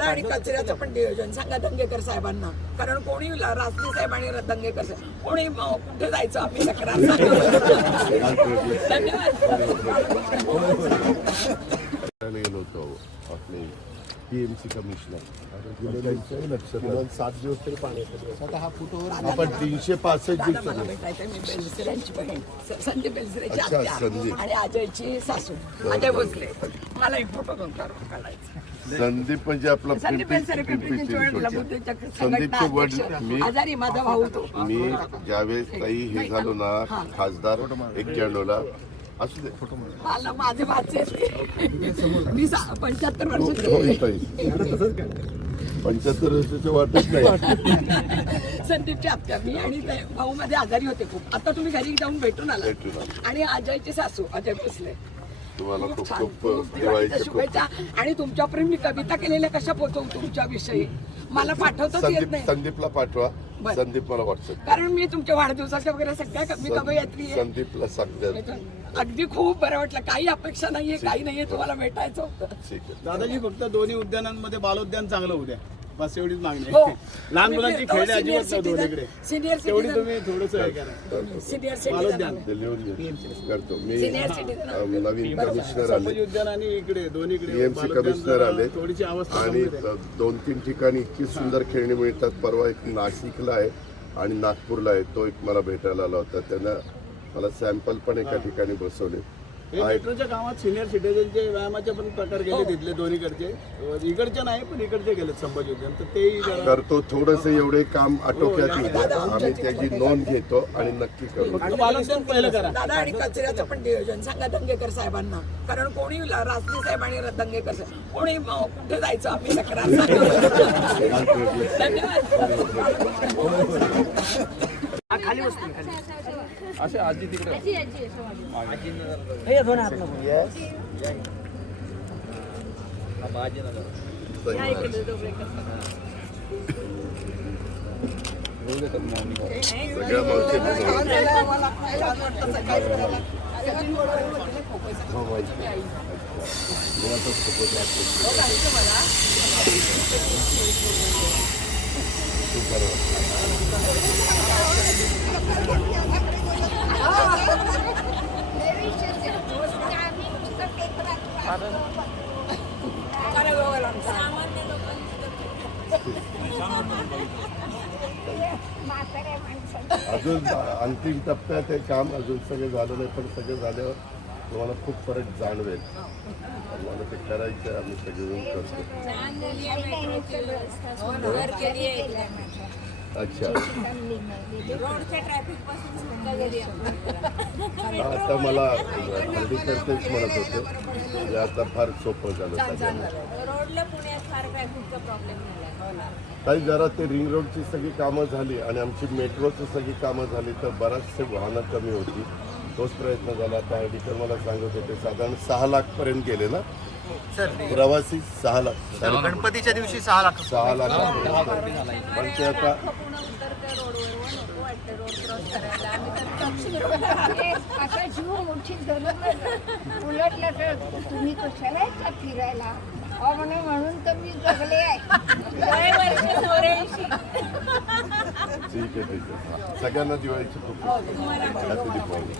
आणि कचऱ्याचं पण नियोजन. सांगा दंगेकर साहेबांना. कारण कोणी रासने साहेब आणि दंगेकर साहेब. कोणी कुठे जायचं आम्ही तक्रार धन्यवाद करायला गेलो होतो आपले पीएमसी कमिशनर. सात दिवस तरी हा फुटो आपण तीनशे पासष्ट दिवस संदीप संदीप. आणि अजयची सासू. अजय भोसले. मला एक फोटो दोन काढून काढायचा. संदीप म्हणजे आपला संदीप बेलसरे पिंपरी संदीपचे वडील. मी आजारी माझा भाऊ तो मी ज्यावेळेस काही हे झालो ना खासदार एक्क्याण्णवला असू दे. मला माझे भाचे मी पंच्याहत्तर हो, वर्षाचे पंच्याहत्तर वर्षाच्या वाटत नाही. संदीपची आत्या मी आणि भाऊ मध्ये आजारी होते खूप. आता तुम्ही घरी जाऊन भेटून आला. भेटून आलो. आणि अजयची सासू अजय भोसले तुम्हाला खूप खूप दिवाळीच्या शुभेच्छा. आणि तुमच्यापर्यंत मी कविता केलेल्या कशा पोहोचवू तुमच्या विषयी मला पाठवताच येत संदीप नाही. संदीपला पाठवा. बरं. संदीप मला व्हॉट्सअप कारण मी तुमच्या वाढदिवसाच्या वगैरे सगळ्या क- मी कवयित्री आहे. संदीपला सांगते. अगदी खूप बरं वाटलं. काही अपेक्षा नाहीये काही नाहीये तुम्हाला भेटायचं होतं. ठीक आहे. दादाजी फक्त दोन्ही उद्यानांमध्ये बालोद्यान चांगलं होऊ द्या. बस एवढीच मागणी हो. आहे लहान मुलांची खेळणे अजिबात नाही दोन्हीकडे सिनियर तेवढी तुम्ही थोडस हे करा. सिनियर. करतो. मी Senior citizen. अं, नवीन कमिशनर संभाजी आले. उद्यान आणि इकडे दोन्हीकडे पीएमसी बालोद्यान कमिशनर आले. थोडीशी अवस्था आणि गंभीर आहे. दोन तीन ठिकाणी इतकी सुंदर खेळणी मिळतात. परवा एक नाशिकला आहे आणि नागपूरला आहे. तो एक मला भेटायला आला होता. त्यांना मला सॅम्पल पण एका ठिकाणी बसवले. हे मेट्रोच्या कामात सिनियर सिटीजनचे व्यायामाचे पण प्रकार हो. गेले तिथले दोन्हीकडचे. इकडचे नाही पण इकडचे गेलेत संभाजी उद्यान तर तेही करतो थोडस एवढे काम आटोक्यात येऊ द्या. आम्ही त्याची नोंद घेतो आणि नक्की करू. आणि बालोद्यान पहिलं करा. दादा आणि कचऱ्याचं पण नियोजन सांगा दंगेकर साहेबांना. कारण कोणी रासने साहेब आणि दंगेकर साहेब कोणी कुठे जायचं आम्ही तक्रार धन्यवाद. सगळ्या मावशी हो, माहिती. मला तर खूपच वाटतं. खूप बरं अजून अंतिम टप्प्यात हे काम अजून सगळं झालं नाही पण सगळं झाल्यावर तुम्हाला खूप फरक जाणवेल. मला ते करायचं आम्ही सगळे करतो. अच्छा. रोडच्या ट्रॅफिकपासून सुटका झाली आता मला हल्लीकर तेच म्हणत होते. म्हणजे आता फार सोपं झालं सगळ्यांना. रोडला पुण्यात फार ट्रॅफिकचा प्रॉब्लेम झाला. काही जरा ते रिंग रोडची सगळी कामं झाली आणि आमची मेट्रोची सगळी कामं झाली तर बराचसे वाहनं कमी होती. तोच प्रयत्न झाला आता हर्डीकर मला सांगत होते साधारण सहा लाख पर्यंत गेले ना प्रवासी सहा लाख. गणपतीच्या दिवशी सहा लाख. सहा लाख. पण ते आता जीव धरून उलटलं तर तुम्ही कशाला येता फिरायला अहो म्हणे म्हणून तर मी जगले आहे ठीक आहे ठीक आहे. सगळ्यांना दिवाळीची खूप खूप happy दीपावली.